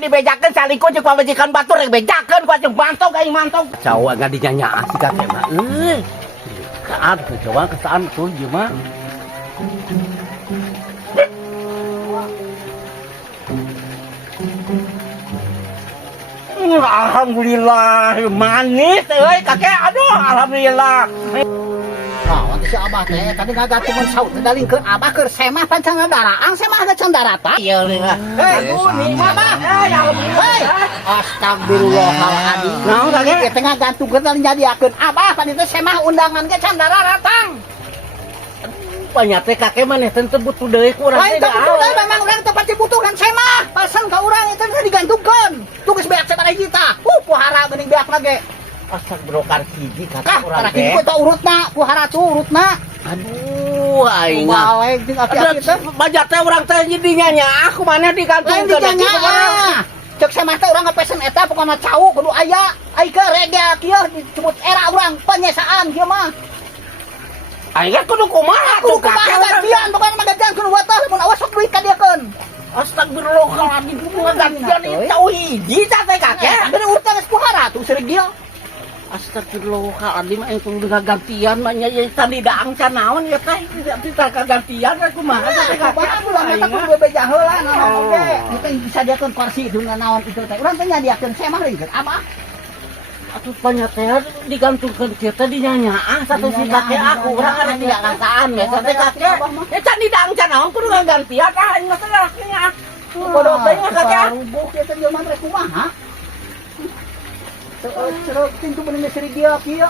dibejakeun salingkuh jeung pamajikan batur rek bejakeun ku jeung mantong aing mantong. Cau enggak dinyanyaa si kakek mah. Saat coba kesaan betul ieu mah. Alhamdulillah manis euy kakek. Aduh alhamdulillah. Oh, si abah teh tadi ngagat cuma saut dalingkeun abah keur semah pancang daraang semah ada can darata. Ieu nih mah. Aduh nih mama. Astagfirullahaladzim. Naon kakek? Kita tengah gantungkeun tadi nyadiakeun abah tadi teh semah undangan ge can daratang. Banyak teh kakek maneh teh butuh deui ku urang Lain teh. teh butuh memang urang teh pasti butuh kan semah. Pasan ka urang itu digantungkeun. Tugas beak sabaraha hiji-ta. Pohara geuning beak lage. Astagfirullahaladzim hiji kakek Tah, urang para teh. kitu teh urutna, pohara tuh urutna. Aduh aing mah. Balik jeung aki-aki teh. Banyak teh urang teh jadi nyanya aku maneh Lain digantungkeun. ditanya. Cek semah teh urang ngapesen eta pokona cau kudu aya. Ai ke rege kieu disebut era urang penyesaan kieu mah. Aing kan kudu kumaha Kudu kumaha gantian pokona mah gantian kudu watah mun awas sok duit ka diekeun. Astagfirullahaladzim gantian ieu cau hiji teh kakek. Bener urutna geus pohara tuh seureuk dia. Astagfirullahaladzim aing kudu gantian mah nya tadi daang can naon ya teh. Kita gantian kumaha teh kakek. Urang eta kudu bebeja heula naon oge. Kita bisa diekeun kursi dengan naon itu teh. Urang teh nyadiakeun semah leuwih abah. Atuh banyak teh digantungkeun kita dinyanyaan satu si kakek aku urang ada tidak kasaan ya teh kakek. Ya can di daang can naon kudu gantian aing mah teh lakinya. Bodoh teh kakek. Rubuh kieu teh jelema rek kumaha? Cerok pintu bener seri dia kieu.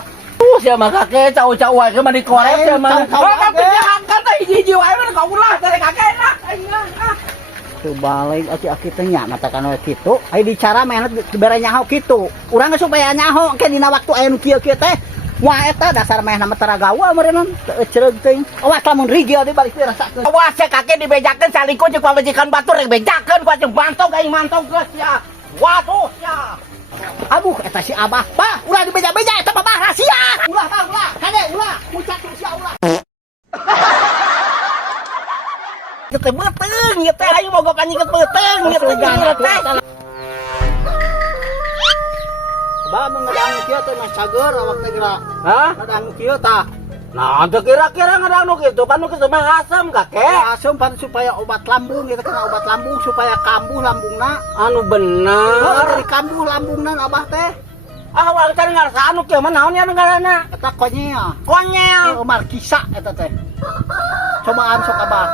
Sia mah kakek cau-cau wae mah dikorek sia mah. Kalau penjahat teh hiji-hiji wae mah kaulah teh kakek lah. Tuh balik aki-aki teh nya matakan we kitu. Ai dicara mah dibere nyaho kitu. Urang geus supaya nyaho ke dina waktu aya nu kieu-kieu teh. Wah eta dasar mah nama teragawa meureun teu cereug teuing. Awas lamun rigil di balik teh rasakeun. Awas kakek dibejakeun salingkuh jeung pamajikan batur rek bejakeun ku jeung mantong aing mantong geus sia. Waduh sia. Aduh eta si abah. Bah, ulah dibeja-beja eta mah rahasia. Ulah tah ulah. Kade ulah. Mucat sia ulah. Teu beuteung ieu teh aing boga panyikeun beuteung ieu teh. Bah mengadang kieu teh mah cager awak teh geura. Hah? Ngadang kieu tah. Nah, teu kira-kira ngadang nu kitu pan nu kitu mah asam kakek. Asam pan supaya obat lambung kita kena obat lambung supaya kambuh lambungna. Anu bener. Dari kambuh lambungna abah teh. Ah, urang teh ngarasaan nu kieu mah naon ya nu ngaranna? Eta konyel. Konyel. Markisa eta teh. Cobaan sok abah.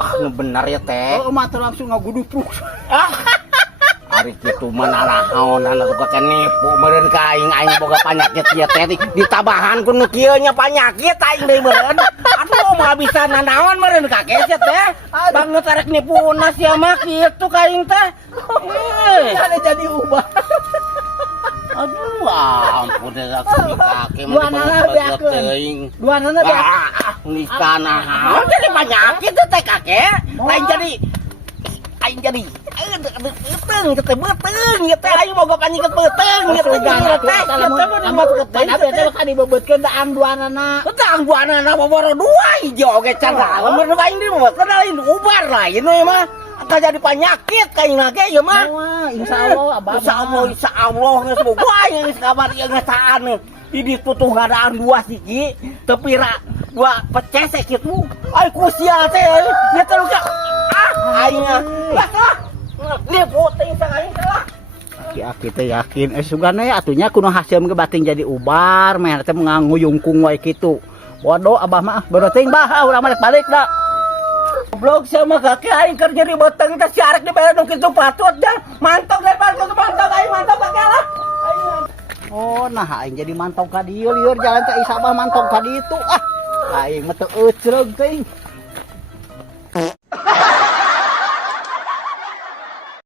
Ah, nu bener ya teh. Mah teh langsung ngagudupuk. Ari kitu mah naraon anu pake nipu meureun ka aing boga panyakit ieu teh ditabahan ku nu kieu nya panyakit aing deui meureun. Aduh moal bisa nanaon meureun kakek sia teh. Banget arek nipuna sia mah kitu ka aing teh. Ane jadi ubah. Aduh ampun dah kakek mah teuing. Duanana beakeun. Nistan naon jadi panyakit teh kakek. Lain jadi aing jadi beuteung teh beuteung ieu teh aing boga panyikeun beuteung ieu teh teh teh kan dibebeutkeun daang duanana. Daang duanana baboro dua hiji oge can lamun nu aing dibebeutkeun lain ubar lain we mah ka jadi panyakit ka aing ge ieu mah. Insyaallah abah. Insyaallah geus boga aing geus kabar ieu ngesaan di diputuh ngadaan dua siji teu pira dua pecesek kitu. Ai kusia teh ieu teh aing dia putih sangaing lah. Aki teh yakin sugana ya atunya kuno hasil ge bating jadi ubar meh teh nganguyungkung wae kitu. Bodoh abah mah bodoh teuing bah urang balik da. Goblok sama kakek aing keur jadi beteng teh si arek dibere nu kitu patut dah. Mantong deh patut mantong aing mantong kakek lah. Oh nah aing jadi mantong ka dieu lieur jalan teh Isabah mantong ka ditu ah. Aing mah teu euceug teuing.